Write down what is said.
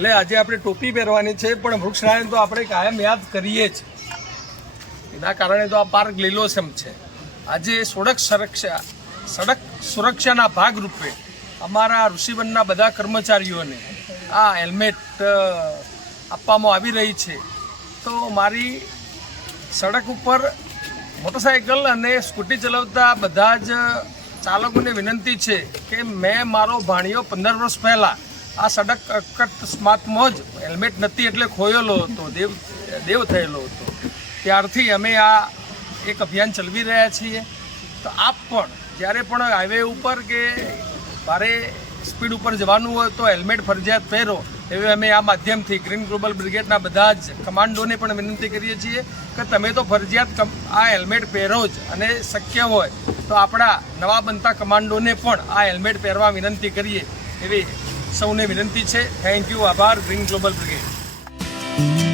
ભલે આજે આપણે ટોપી પહેરવાની છે પણ વૃક્ષરાયણ તો આપણે કાયમ યાદ કરીએ જ. એના કારણે તો આ પાર્ક લીલોછમ છે. આજે સડક સુરક્ષાના ભાગરૂપે અમારા ઋષિવનના બધા કર્મચારીઓને આ હેલ્મેટ આપવામાં આવી રહી છે. તો મારી સડક ઉપર મોટરસાઇકલ અને સ્કૂટી ચલાવતા બધા જ ચાલકોને વિનંતી છે કે મેં મારો ભાણિયો 15 વર્ષ પહેલાં આ સડક અકસ્માતમાં જ હેલ્મેટ નથી એટલે ખોયેલો હતો, દેવ થયેલો હતો. ત્યારથી અમે આ એક અભિયાન ચલાવી રહ્યા છીએ. તો આપ પણ જ્યારે પણ હાઈવે ઉપર કે ભારે સ્પીડ ઉપર જવાનું હોય તો હેલ્મેટ ફરજિયાત પહેરો એવી અમે આ માધ્યમથી ગ્રીન ગ્લોબલ બ્રિગેડના બધા જ કમાન્ડોને પણ વિનંતી કરીએ છીએ કે તમે તો ફરજિયાત આ હેલ્મેટ પહેરો જ, અને શક્ય હોય તો આપણા નવા બનતા કમાન્ડોને પણ આ હેલ્મેટ પહેરવા વિનંતી કરીએ એવી સૌને વિનંતી છે. Thank you. આભાર. Green Global brigade.